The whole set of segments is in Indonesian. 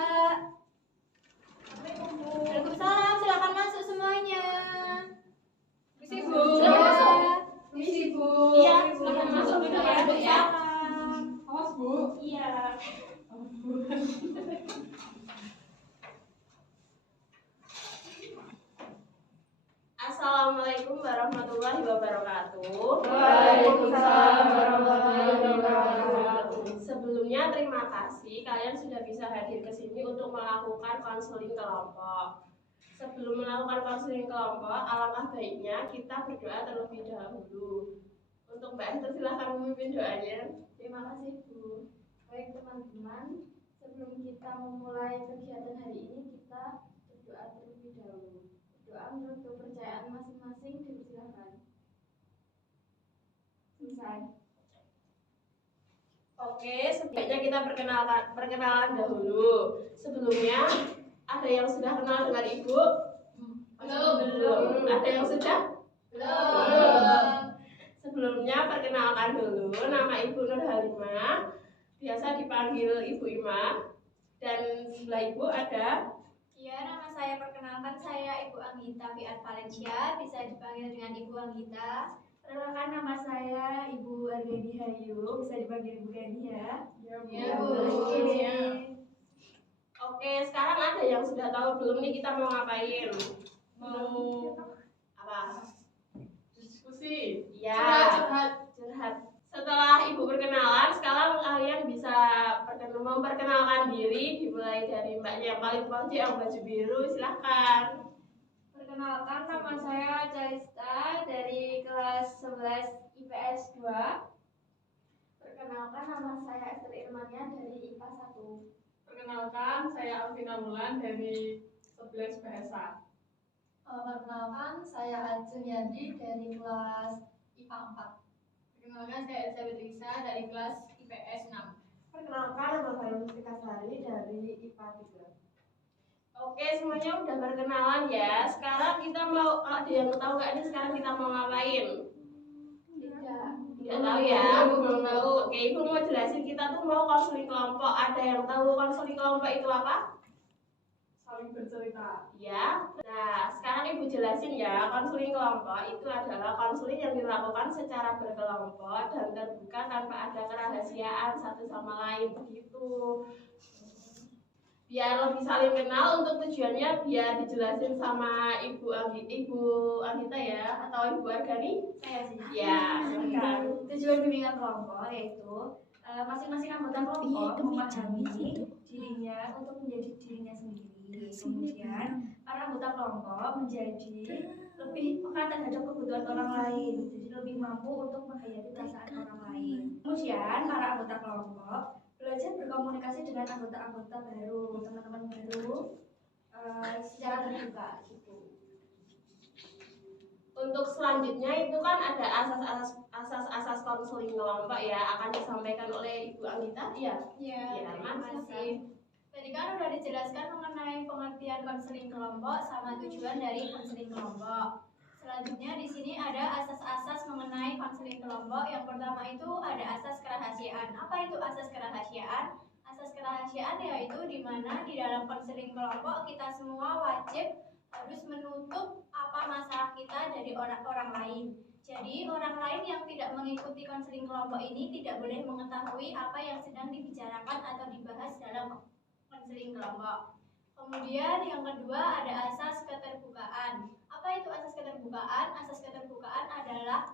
Mbak. Waalaikumsalam, silakan masuk semuanya. Misi Bu. Misi Bu. Iya, silakan masuk. Waalaikumsalam. Awas Bu. Iya. Assalamualaikum warahmatullahi wabarakatuh. Waalaikumsalam warahmatullahi wabarakatuh. Sebelumnya terima kasih kalian sudah bisa hadir ke sini untuk melakukan konseling kelompok. Sebelum melakukan konseling kelompok, alangkah baiknya kita berdoa terlebih dahulu. Untuk Mbak Esther silahkan memimpin doanya. Terima kasih Bu. Baik teman-teman, sebelum kita memulai kegiatan hari ini kita berdoa terlebih dahulu. Berdoa menurut kepercayaan masing-masing, dipersilakan. Selesai. Oke, sebaiknya kita perkenalan dahulu. Sebelumnya ada yang sudah kenal dengan Ibu? Belum. Ada yang sudah? Belum. Sebelumnya perkenalkan dulu, nama Ibu Nur Halimah, biasa dipanggil Ibu Ima, dan sebelah Ibu ada. Ya, nama saya perkenalkan, saya Ibu Anggita Fiat Valencia, bisa dipanggil dengan Ibu Anggita. Perkenalkan, nama saya Ibu Argeni Hayu, bisa dipanggil Ibu Gani ya. Ya, Bu. Oke, sekarang ada yang sudah tahu belum nih kita mau ngapain? Mau apa? Diskusi. Ya, curhat. Setelah Ibu perkenalan, sekarang kalian bisa memperkenalkan diri, dimulai dari Mbaknya yang paling pojok yang baju biru, silahkan. Perkenalkan, nama saya Calista dari kelas 11 IPS 2. Perkenalkan, nama saya Esther Irmania dari IPA 1. Perkenalkan, saya Alvina Mulan dari 11 PSA. Perkenalkan, saya Ajeng Yandi dari kelas IPA 4. Perkenalkan, saya Elizabeth Lisa dari kelas IPS 6. Perkenalkan, nama saya Mustika Sari dari IPA 3. Oke, semuanya udah berkenalan ya. Sekarang kita mau, ada yang tahu nggak nih sekarang kita mau ngapain? Tidak tahu ya, Ibu belum tahu. Oke, Ibu mau jelasin kita tuh mau konseling kelompok. Ada yang tahu konseling kelompok itu apa? Saling bercerita. Ya. Nah, sekarang Ibu jelasin ya, konseling kelompok itu adalah konseling yang dilakukan secara berkelompok dan terbuka tanpa ada kerahasiaan satu sama lain begitu. Biar lebih saling kenal, untuk tujuannya biar dijelasin sama Ibu Anggita ya, atau Ibu Argani? Saya sih. Ya, silakan. Tujuan bimbingan kelompok yaitu masing-masing anggota kelompok memahami dirinya untuk menjadi dirinya sendiri. Kemudian para anggota kelompok menjadi lebih peka terhadap kebutuhan orang lain, jadi lebih mampu untuk menghayati perasaan orang lain. Kemudian para anggota kelompok belajar berkomunikasi dengan anggota-anggota baru, teman-teman baru secara terbuka gitu. Untuk selanjutnya itu kan ada asas-asas konseling kelompok ya, akan disampaikan oleh Ibu Anggita. Iya. Ya, Ya, terima Mas. kasih. Tadi kan udah dijelaskan mengenai pengertian konseling kelompok sama tujuan dari konseling kelompok. Selanjutnya di sini ada asas-asas mengenai konseling kelompok. Yang pertama itu ada asas kerahasiaan. Apa itu asas kerahasiaan? Asas kerahasiaan yaitu di mana di dalam konseling kelompok kita semua wajib harus menutup apa masalah kita dari orang-orang lain. Jadi orang lain yang tidak mengikuti konseling kelompok ini tidak boleh mengetahui apa yang sedang dibicarakan atau dibahas dalam konseling kelompok. Kemudian yang kedua ada asas keterbukaan. Apa itu asas keterbukaan? Asas keterbukaan adalah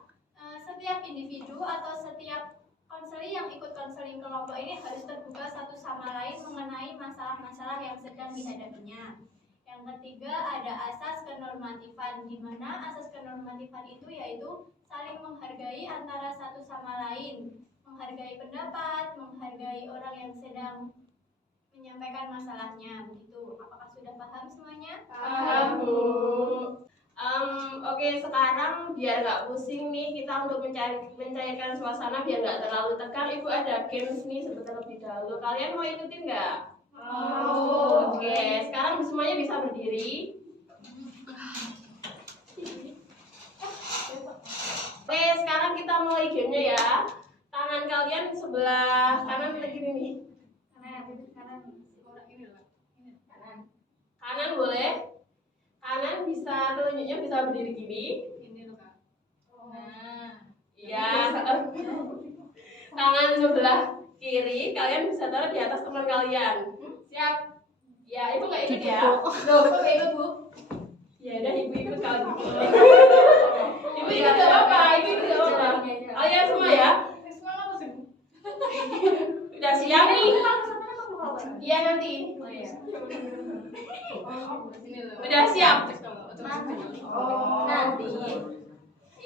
setiap individu atau setiap konseli yang ikut konseling kelompok ini harus terbuka satu sama lain mengenai masalah-masalah yang sedang dihadapinya. Yang ketiga ada asas kenormatifan, di mana asas kenormatifan itu yaitu saling menghargai antara satu sama lain, menghargai pendapat, menghargai orang yang sedang menyampaikan masalahnya. Begitu. Apakah sudah paham semuanya? Paham Bu. Oke, sekarang biar nggak pusing nih kita untuk mencairkan suasana biar nggak terlalu tegang. Ibu ada games nih sebentar lebih dahulu. Kalian mau ikutin nggak? Mau. Oke, sekarang semuanya bisa berdiri. Oke, sekarang kita mulai gamenya ya. Tangan kalian sebelah kanan atau kiri nih? Kanan. Orang ini lah. Kanan boleh. Kanan bisa telunjuknya bisa berdiri gini. Ini loh Kak. Nah, Iya. Tangan sebelah kiri kalian bisa taruh di atas teman kalian. Siap? Ya, ibu nggak ikut ya? loh, kok gak ikut, Bu? Ya udah ibu ikut kalau gitu. Ibu ikut nggak apa-apa, ibu ikut nggak apa-apa. Kalian semua ya? Semua apa sih? Udah siap nih? Iya nanti. Oh iya. Sini loh. Udah siap? Oh. Nanti.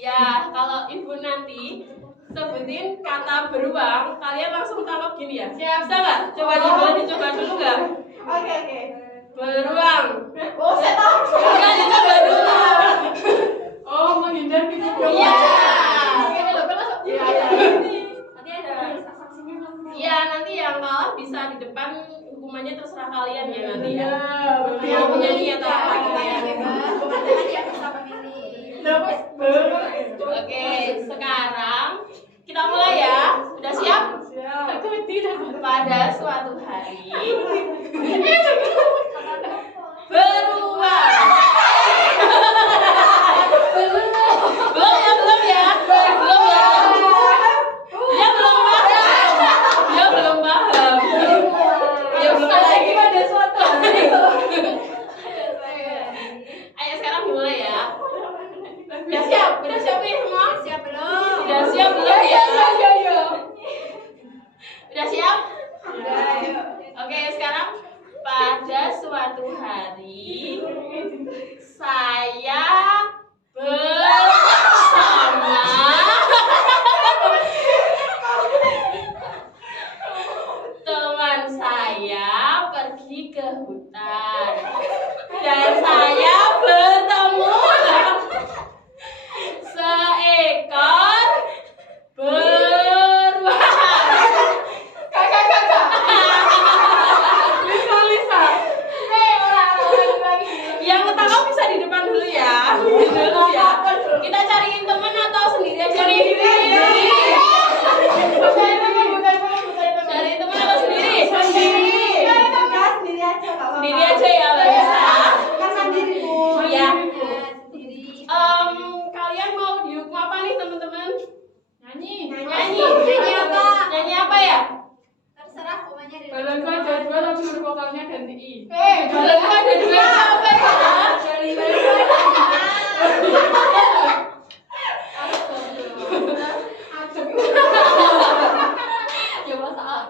Ya, kalau ibu nanti sebutin kata beruang, kalian langsung tangkap gini ya. Siap. Bisa nggak? Coba boleh dicoba dulu nggak? Oke. Beruang. Oh, saya tahu. Enggak dicoba dulu. Oh, menghindar gitu. Iya. Ini loh, kan langsung. Iya. Nanti ada saksinya kan? Iya, nanti yang kalah bisa di depan, hukumannya terserah kalian ya nanti ya. Betul. Yang punya niat atau apa gitu ya. Bukan yang bisa memilih. Oke, sekarang kita mulai ya. Sudah siap? Siap. Aku tidak. Pada suatu hari beruang. Belum ya, belum ya. Belum ya. Dia belum paham. Dia belum paham. Dia belum lagi pada suatu hari. Ayo sekarang dimulai ya. Udah siap? Udah siap nih semua? Siap belum? Udah siap belum ya? Udah siap? Oke, sekarang pada suatu hari saya bersama teman saya pergi ke hutan dan saya bertemu seekor beruang. Lisa. Yang pertama bisa di depan dulu ya. Dulu ya. Kita cariin teman atau sendiri aja nih? Cari teman atau sendiri? Sendiri aja ya, Mbak Lisa. Iya. Sendiri. Kalian mau dihukum apa nih teman-teman? Nyanyi. Nyanyi. Nyanyi apa? Nyanyi apa ya? Terserah hukumannya dari Balonku ada dua tapi huruf vokalnya ganti I. Balonku ada dua apa ya? Coba saat.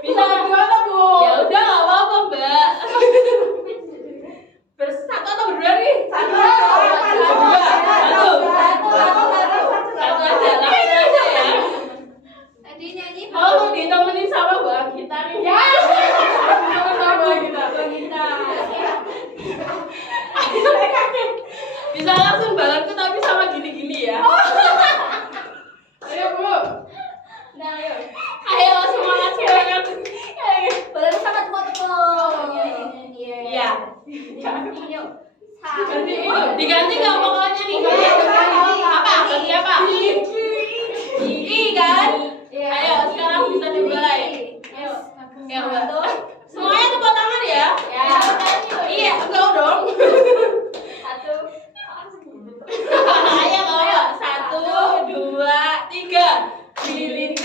Bisa berdua atau Bu? Ya udah nggak apa-apa Mbak. Bersatu atau berdua nih? Satu aja, langsung aja ya. Tadi nyanyi Oh, ditemenin sama Bu Agita nih. Ya. Sama-sama kita. Bisa langsung balonku tapi sama gini-gini ya. Ayo Bu. Nah, ayo. Ayo semangat semangat. Boleh sama tepuk-tepuk. Iya. Yuk. Ganti I. Diganti nggak pokoknya nih? Apa? Ganti apa? I kan? Ayo sekarang bisa dimulai. Ayo. Ya Mbak. Semuanya tepuk tangan ya. Iya, enggak dong. Satu. Ayo, ayo. 1, 2, 3. Lilin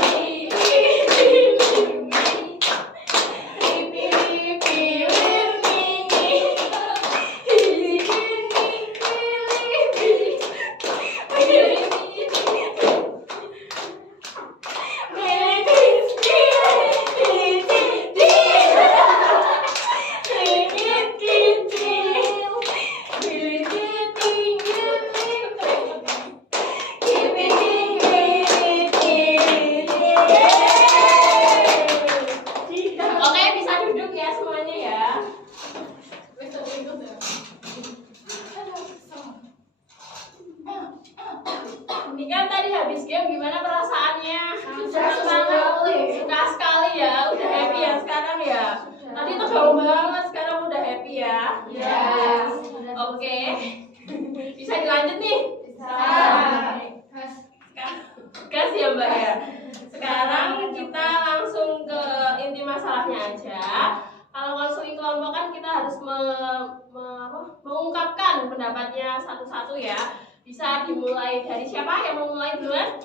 mendengarkan pendapatnya satu-satu ya. Bisa dimulai dari siapa yang mau mulai duluan?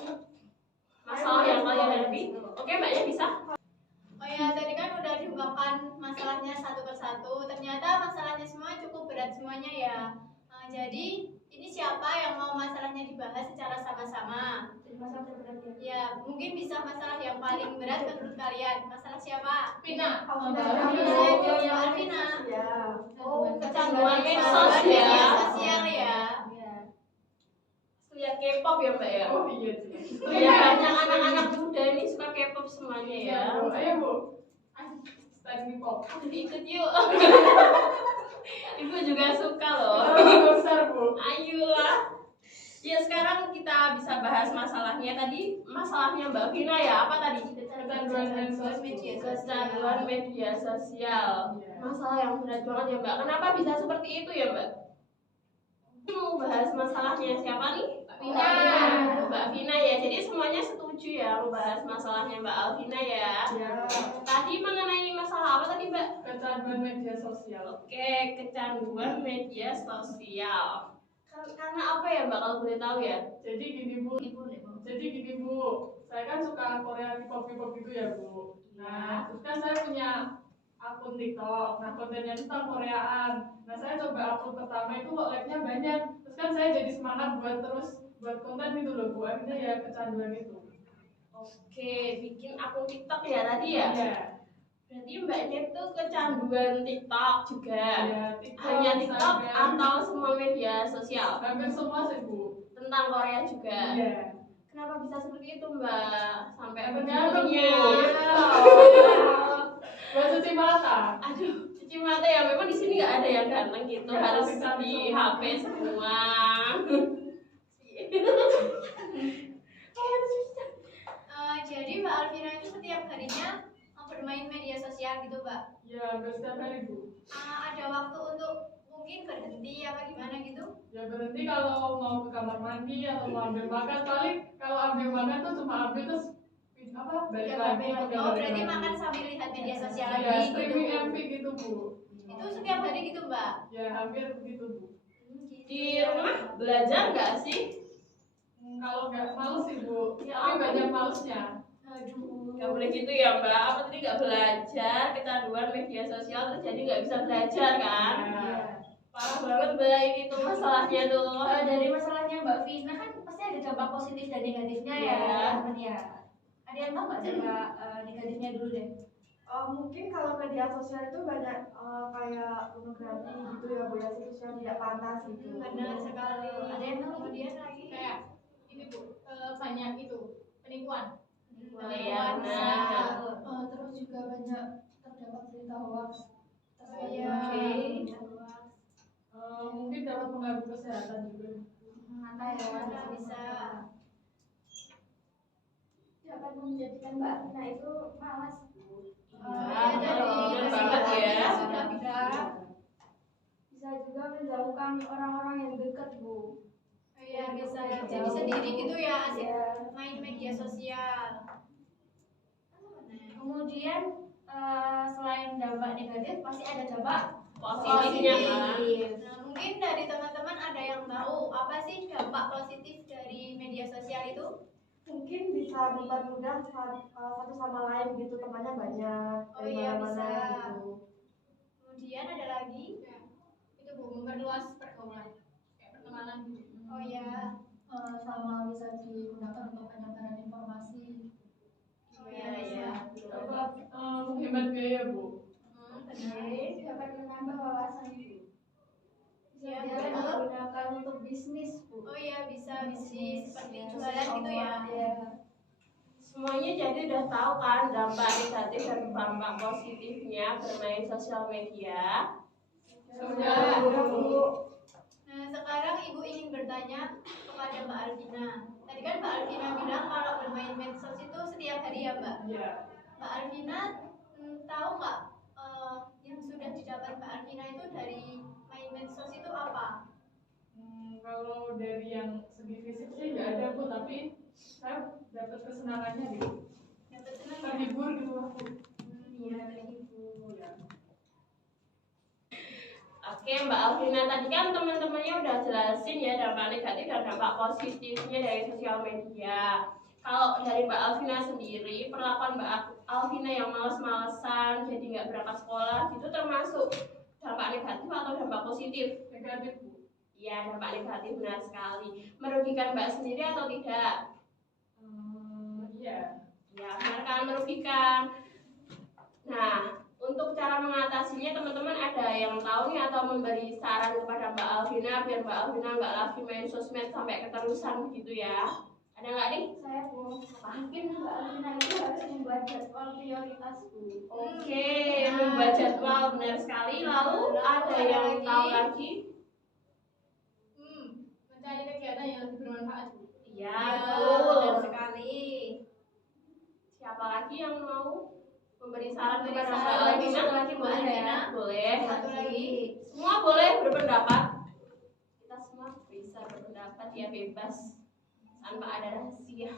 Masalah yang kalian hadapi. Oke, Mbaknya bisa. Oh ya, tadi kan udah diungkapkan masalahnya satu persatu. Ternyata masalahnya semua cukup berat semuanya ya. Jadi ini siapa yang mau masalahnya dibahas secara sama-sama? Masalah terberat ya. Ya, mungkin bisa masalah yang paling berat menurut kalian. Masalah siapa? Pina. Alvina. Oh, kecanduan medsos Kecanduan ya. media sosial ya. Lihat K-pop ya Mbak ya. Oh iya. Ya, banyak anak-anak muda ini suka K-pop semuanya ya. Ayo Bu. Stand di pop. Ikut yuk. Ibu juga suka loh. Besar Bu. Ayolah. Ya sekarang kita bisa bahas masalahnya tadi. Masalahnya Mbak Vina ya, apa tadi? Kecanduan medsos. Kecanduan media sosial. Masalah yang berat banget ya Mbak. Kenapa bisa seperti itu ya Mbak? Mau bahas masalahnya siapa nih? Mbak Vina ya. Jadi semuanya setuju ya membahas masalahnya Mbak Alvina ya. Tadi mengenai masalah apa tadi Mbak? Kecanduan media sosial. Oke, kecanduan media sosial. Karena apa ya Mbak kalau boleh tahu ya? Jadi gini Bu. Saya kan suka Korea K-pop gitu ya Bu. Nah, terus kan saya punya akun TikTok. Nah, kontennya itu tentang Koreaan. Nah, saya coba akun pertama itu kok like-nya banyak. Terus kan saya jadi semangat buat konten gitu loh Bu. Akhirnya ya kecanduan itu. Oke, bikin akun TikTok ya tadi ya? Iya. Berarti Mbaknya tuh kecanduan TikTok juga. Iya, TikTok, Hanya TikTok Instagram. atau semua media sosial? Hampir semua sih Bu. Tentang Korea juga. Iya. Kenapa bisa seperti itu Mbak? Sampai Tergantung, begitunya. Buat cuci mata. Aduh, cuci mata ya. Memang di sini nggak ada yang ganteng gitu. Nggak, Harus bisa di semua. HP semua. Jadi Mbak Alvina itu setiap harinya bermain media sosial gitu Mbak. Ya, hampir setiap hari Bu. Ada waktu untuk mungkin berhenti apa gimana gitu? Ya berhenti kalau mau ke kamar mandi atau mau ambil makan. Paling kalau ambil makan tuh cuma ambil terus balik lagi pakai Oh, berarti lagi. makan sambil lihat media sosial Ya, lagi streaming gitu. MV gitu Bu. Itu setiap hari gitu Mbak. Ya hampir begitu Bu. Di rumah belajar nggak sih? Kalau nggak males sih Bu, Ya tapi ampun. banyak malesnya. Aduh. Nggak boleh gitu ya Mbak. Apa tadi nggak belajar, kecanduan media sosial terus jadi nggak bisa belajar kan? Ya. Parah banget Mbak ini tuh masalahnya tuh. Dari masalahnya Mbak Vina kan pasti ada dampak positif dan negatifnya ya, Iya. teman-teman ya. Ada yang tahu nggak dampak negatifnya dulu deh? Mungkin kalau media sosial itu banyak kayak pornografi gitu ya Bu ya, situs yang tidak pantas gitu. Benar sekali. Ada yang tahu? Kemudian lagi Kayak ini Bu, banyak itu penipuan. Oh iya, Bisa. benar. Terus juga banyak terdapat berita hoax. Oh iya. Mungkin dapat mengganggu kesehatan juga. Mata ya. Bisa. Dapat menjadikan Mbak Vina itu malas. Ah, Jadi benar banget ya. sudah tidak. Bisa juga menjauhkan orang-orang yang dekat Bu. Iya bisa. Jadi sendiri gitu ya, asik Ya. main media sosial. Kemudian selain dampak negatif pasti ada dampak Positifnya kan. Nah, mungkin dari teman-teman ada yang tahu apa sih dampak positif dari media sosial itu? Mungkin bisa mempermudah satu sama lain gitu, temannya banyak. Oh dari iya, mana-mana bisa. gitu. Kemudian ada lagi, Itu Bu, memperluas pergaulan. Kayak pertemanan gitu. oh ya, Sama bisa digunakan untuk penyebaran informasi. oh ya, bisa. Menghemat biaya Bu. Benar. Dapat menambah wawasan Bu. Iya, Bisa betul. digunakan untuk bisnis Bu. Oh iya, bisa bisnis seperti jualan gitu ya. Semuanya jadi udah tahu kan dampak negatif dan dampak positifnya bermain sosial media. Sudah Bu. Nah, sekarang Ibu ingin bertanya kepada Mbak Alvina. Tadi kan Mbak Alvina bilang kalau bermain medsos itu setiap hari ya Mbak. Iya. Mbak Alvina tahu nggak yang sudah didapat Mbak Alvina itu dari main medsos itu apa? Kalau dari yang segi fisik sih nggak ada Bu, tapi saya dapat kesenangannya gitu. Dapat senang ya? Terhibur gitu lah Bu. Iya, terhibur. Ya. Oke Mbak Alvina, tadi kan teman-temannya udah jelasin ya dampak negatif dan dampak positifnya dari sosial media. Kalau dari Mbak Alvina sendiri, perlakuan Mbak Alvina yang males-malesan, jadi nggak berangkat sekolah, itu termasuk dampak negatif atau dampak positif? Negatif Bu. Iya, dampak negatif benar sekali. Merugikan Mbak sendiri atau tidak? Iya. Ya, benar kan, merugikan. Nah, untuk cara mengatasinya teman-teman ada yang tahu nih atau memberi saran kepada Mbak Alvina biar Mbak Alvina nggak lagi main sosmed sampai keterusan begitu ya? Ada nggak nih? Saya Bu, mungkin Mbak Alvina itu harus membuat jadwal prioritas Bu. Oke, membuat jadwal benar sekali. Lalu ada yang tahu lagi? Mencari kegiatan yang lebih bermanfaat Bu. Iya, Benar betul. sekali. Siapa lagi yang mau memberi saran Memberi kepada saran Mbak lagi, Alvina? satu lagi, Mbak Boleh ya? Alvina. Boleh. Satu lagi. Semua boleh berpendapat. Kita semua bisa berpendapat ya, bebas tanpa ada rahasia.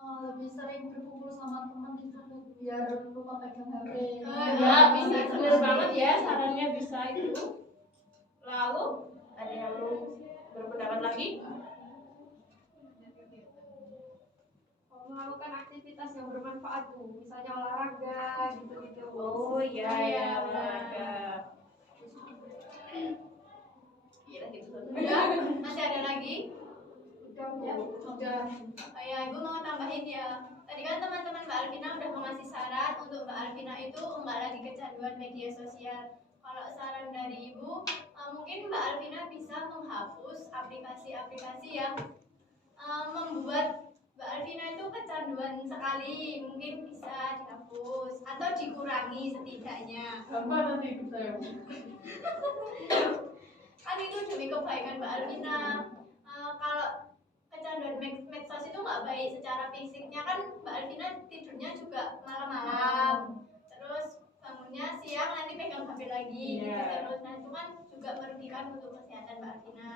Lebih sering berkumpul sama teman gitu biar lupa pegang HP. Ya, bisa benar banget ya sarannya bisa itu. Lalu ada yang mau berpendapat lagi? Melakukan aktivitas yang bermanfaat Bu, misalnya olahraga gitu-gitu. Oh iya ya, olahraga. Iya gitu. Udah, masih ada lagi? Udah Bu. Ya, udah. Ya, Ibu mau tambahin ya. Tadi kan teman-teman Mbak Alvina udah mengasih saran untuk Mbak Alvina itu enggak lagi kecanduan media sosial. Kalau saran dari Ibu, mungkin Mbak Alvina bisa menghapus aplikasi-aplikasi yang membuat Mbak Alvina itu kecanduan sekali. Mungkin bisa dihapus atau dikurangi setidaknya. Gampang nanti ikut saya Bu. Kan itu demi kebaikan Mbak Alvina. Kalau kecanduan medsos itu nggak baik secara fisiknya, kan Mbak Alvina tidurnya juga malam-malam, terus bangunnya siang nanti pegang HP lagi gitu terus. Nah itu kan juga merugikan untuk kesehatan Mbak Alvina.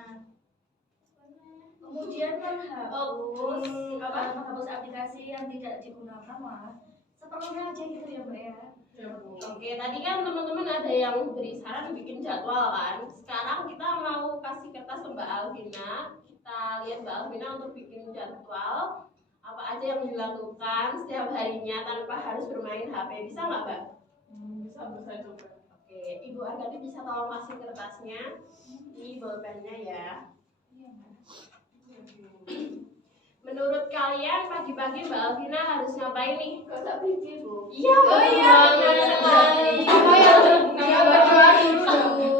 Kemudian menghapus apa? menghapus aplikasi yang tidak digunakan malah seperlunya aja gitu ya Mbak ya. Ya Bu. Oke, tadi kan teman-teman ada yang beri saran bikin jadwal kan. Sekarang kita mau kasih kertas ke Mbak Alvina. Kita lihat Mbak Alvina untuk bikin jadwal apa aja yang dilakukan setiap harinya tanpa harus bermain HP. Bisa nggak Mbak? Bisa Bu, saya coba. Oke, Ibu Agati bisa tolong kasih kertasnya. Ini bolpennya ya. Menurut kalian pagi-pagi Mbak Alvina harus ngapain nih? Gak usah pikir Bu. Iya, Oh iya, benar sekali. Ya berdoa dulu.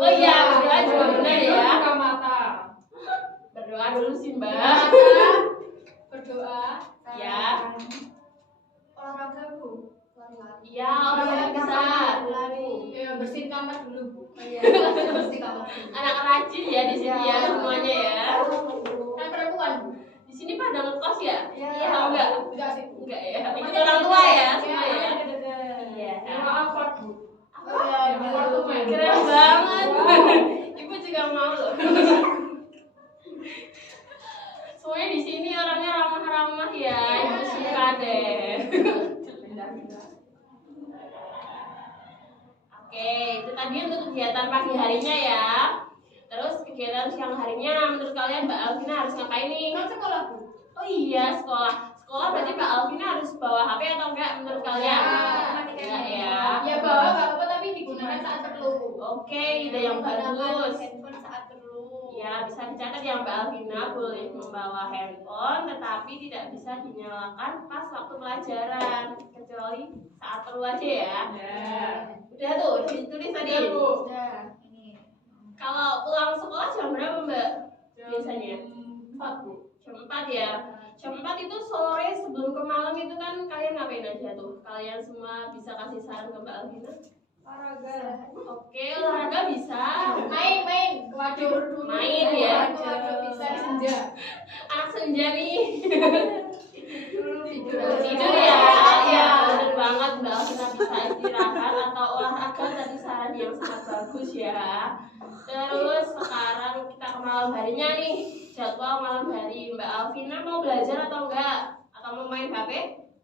Oh iya, berdoa juga benar ya. Buka mata. Berdoa dulu sih Mbak. Berdoa. Ya. Olahraga Bu, lari-lari. Iya, orang bisa. Ya, bersihin kamar dulu Bu. Iya, pasti kamar. Anak rajin ya di sini ya semuanya ya. Kan perempuan Bu. Di sini pada ngekos ya? Iya. Tahu nggak? Enggak sih. Enggak ya. Itu orang tua ya semua ya. Iya. Maaf Bu. Oh iya, Apartemen. Keren banget. Ibu juga mau loh. Semuanya di sini orangnya ramah-ramah ya. Ibu suka deh. Oke, itu tadi untuk kegiatan pagi harinya ya. Terus kegiatan siang harinya menurut kalian Mbak Alvina harus ngapain nih? Kan sekolah Bu. Oh iya, sekolah. Sekolah berarti Mbak Alvina harus bawa HP atau enggak menurut kalian? Enggak ya. Ya bawa nggak apa-apa tapi digunakan saat perlu. Oke, ide yang bagus. Handphone saat perlu. Ya, bisa dicatat ya Mbak Alvina boleh membawa handphone tetapi tidak bisa dinyalakan pas waktu pelajaran kecuali saat perlu aja ya. Ya. Udah tuh, ditulis tadi. Ya Bu. Udah, ini. Kalau pulang sekolah jam berapa Mbak? Biasanya? 4 Bu. Jam 4 ya. Jam 4 itu sore sebelum ke malam itu kan kalian ngapain aja tuh? Kalian semua bisa kasih saran ke Mbak Alvina? Olahraga. Oke, olahraga bisa. Main. Waduh. Main ya. Waduh, bisa senja. Anak senja nih. Tidur. Tidur ya. Ya, benar banget Mbak Alvina bisa istirahat atau olahraga tadi saran yang sangat bagus ya. Terus sekarang kita ke malam harinya nih. Jadwal malam hari Mbak Alvina mau belajar atau enggak? Atau mau main HP?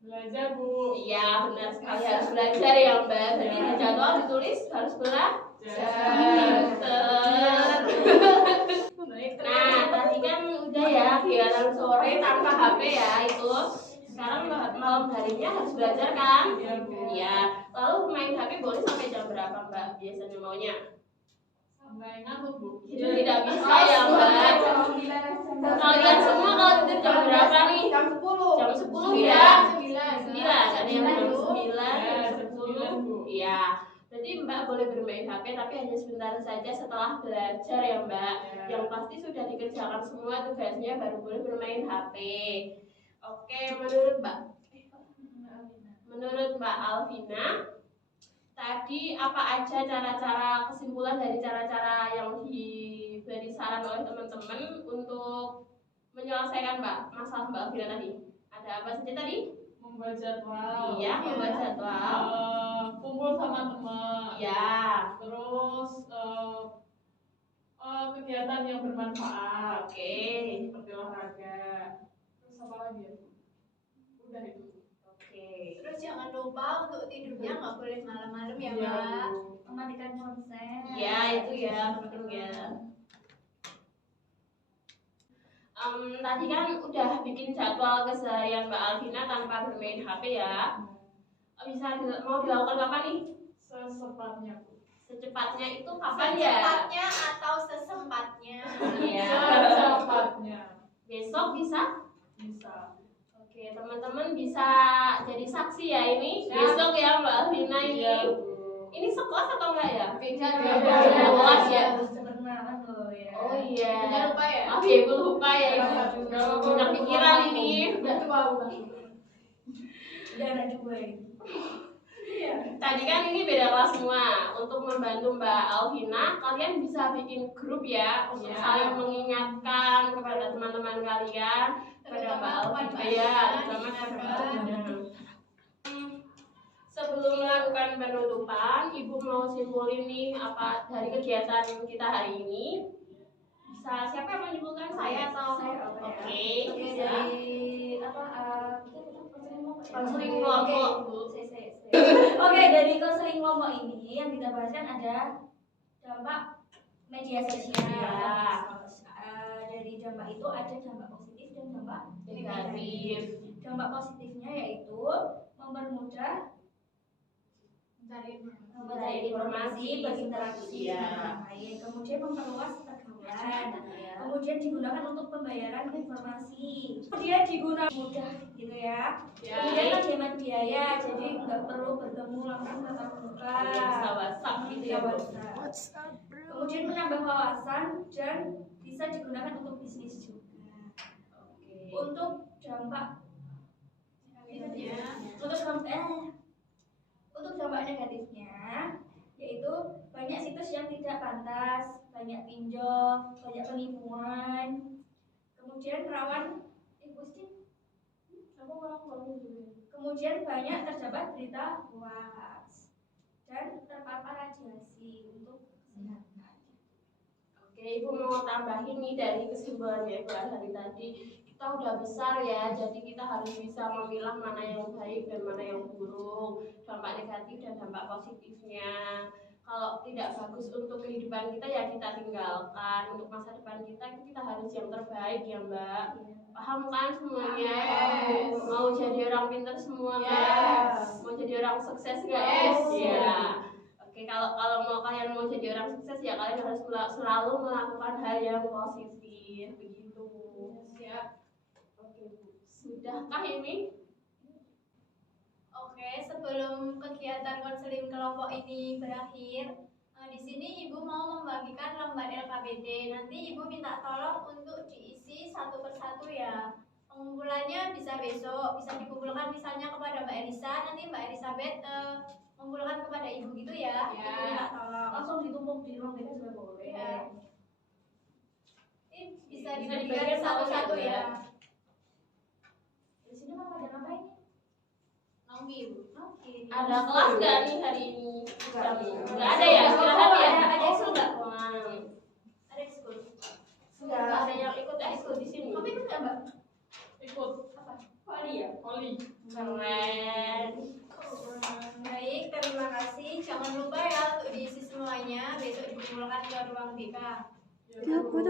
Belajar Bu. Iya benar sekali harus belajar ya Mbak. Jadi di jadwal ditulis tulis harus belajar. Jar. Nah, tadi kan udah ya kegiatan sore tanpa HP ya itu. Sekarang malam harinya harus belajar kan? Iya, Bu. Iya. Lalu main HP boleh sampai jam berapa Mbak biasanya maunya? Sampai ngantuk, Bu. Itu tidak bisa ya Mbak. Kalian semua kalau tidur jam berapa nih? Jam 10. Jam 10 Iya, ya? 9. Ada yang jam 9, Ya, jam jam 9, 10. Bu. Iya. Jadi Mbak boleh bermain HP tapi hanya sebentar saja setelah belajar ya Mbak. Ya. Yang pasti sudah dikerjakan semua tugasnya baru boleh bermain HP. Oke, menurut Mbak Alvina, tadi apa aja cara-cara kesimpulan dari cara-cara yang diberi saran oleh teman-teman untuk menyelesaikan masalah Mbak Alvina tadi? Ada apa saja tadi? Membuat jadwal. Iya, membuat jadwal. Kumpul sama teman. Iya. Terus kegiatan yang bermanfaat. Oke. Seperti olahraga. Terus apa lagi ya? Udah itu. Oke. Terus jangan lupa untuk tidurnya nggak boleh malam-malam ya, Iya, Mbak. Bu. Mematikan ponsel. Iya, itu ya penting ya. Tadi kan udah bikin jadwal keseharian Mbak Alvina tanpa bermain HP ya. Mau dilakukan kapan nih? Secepatnya, Bu. Secepatnya itu kapan ya? Secepatnya atau sesempatnya. Iya. Secepatnya. Besok bisa? Bisa. Oke, teman-teman bisa jadi saksi ya ini. Siap. Besok ya Mbak Alvina ini. Iya, Bu. Ini sekelas atau enggak ya? Beda Beda. Beda kelas ya. Perkenalan loh ya. Oh iya. Jangan lupa ya. Maaf ya Ibu lupa ya Ibu. Iya. Banyak pikiran ini. Udah tua, Bu. Udah ada dua ini. Tadi kan ini beda kelas semua. Untuk membantu Mbak Alvina, kalian bisa bikin grup ya untuk Ya. saling mengingatkan kepada teman-teman kalian, kepada Mbak Alvina ya, terutama kepada Mbak Alvina. Sebelum melakukan penutupan, Ibu mau simpulin nih apa dari kegiatan kita hari ini? Bisa siapa yang menyimpulkan saya atau Saya, Oke, Oke, bisa. dari apa? Konseling kelompok, Bu. Oke, dari konseling kelompok ini yang kita bahaskan ada dampak media sosial. Ya. Dari dampak itu ada dampak positif dan dampak Negatif. Dampak positifnya yaitu mempermudah mencari informasi, berinteraksi Iya. dengan orang lain, kemudian memperluas pergaulan, kemudian digunakan untuk pembayaran informasi, kemudian digunakan mudah gitu ya. Kemudian menghemat biaya, jadi nggak perlu bertemu langsung tatap muka. Bisa WhatsApp gitu ya, Bu. WhatsApp. Kemudian menambah wawasan dan bisa digunakan untuk bisnis juga. Oke. Untuk dampak untuk dampak negatifnya yaitu banyak situs yang tidak pantas, banyak pinjol, banyak penipuan, kemudian rawan kemudian banyak terdapat berita hoax dan terpapar radiasi untuk kesehatan. Oke, Ibu mau tambahin nih dari kesimpulannya Ibu hari tadi. Kita udah besar ya, jadi kita harus bisa memilah mana yang baik dan mana yang buruk, dampak negatif dan dampak positifnya. Kalau tidak bagus untuk kehidupan kita ya kita tinggalkan. Untuk masa depan kita itu kita harus yang terbaik ya Mbak. Paham kan semuanya? Yes. Mau jadi orang pintar semua Mbak? Yes. Mau jadi orang sukses nggak? Yes. Ya. Oke, kalau kalian mau jadi orang sukses ya kalian harus selalu melakukan hal yang positif begitu. Siap. Oke, Bu. Sudahkah ini? Oke, sebelum kegiatan konseling kelompok ini berakhir, di sini Ibu mau membagikan lembar LKPD. Nanti Ibu minta tolong untuk diisi satu persatu ya. Pengumpulannya bisa besok, bisa dikumpulkan misalnya kepada Mbak Elisa, nanti Mbak Elizabeth mengumpulkan kepada Ibu gitu ya. Ya. Ibu minta tolong. Langsung ditumpuk di ruang BK juga boleh. Ya. Ini bisa Bisa dibagikan dibagikan satu-satu ya. ya. Di sini mau pada ngapain? Naomi Ibu. Oke. Ada kelas nggak nih hari ini? Nggak. Nggak ada ya? Istirahat ya? Ada ekskul nggak? Ada ekskul. Nggak ada yang ikut ekskul di sini. Kamu ikut nggak Mbak? Ikut. Kali ya? Oli. Keren. Baik, terima kasih. Jangan lupa ya semuanya besok dikumpulkan ke ruang BK. Bu.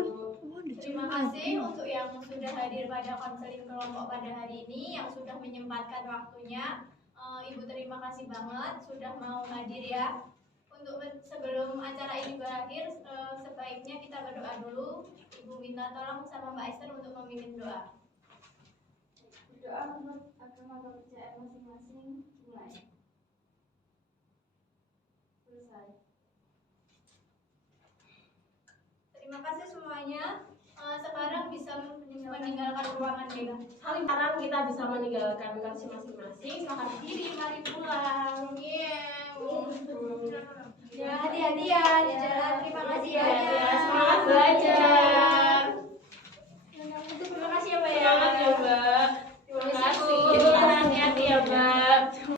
Terima kasih untuk yang sudah hadir pada konseling kelompok pada hari ini, yang sudah menyempatkan waktunya. Ibu terima kasih banget sudah mau hadir ya. Untuk sebelum acara ini berakhir, sebaiknya kita berdoa dulu. Ibu minta tolong sama Mbak Esther untuk memimpin doa. Berdoa menurut agama atau kepercayaan masing-masing, mulai. Selesai. Terima kasih semuanya. Sekarang bisa meninggalkan ruangan BK. Sekarang kita bisa meninggalkan kursi masing-masing. Silakan berdiri, mari pulang. Ya, hati-hati ya di jalan. Terima kasih Ya, banyak. semangat belajar.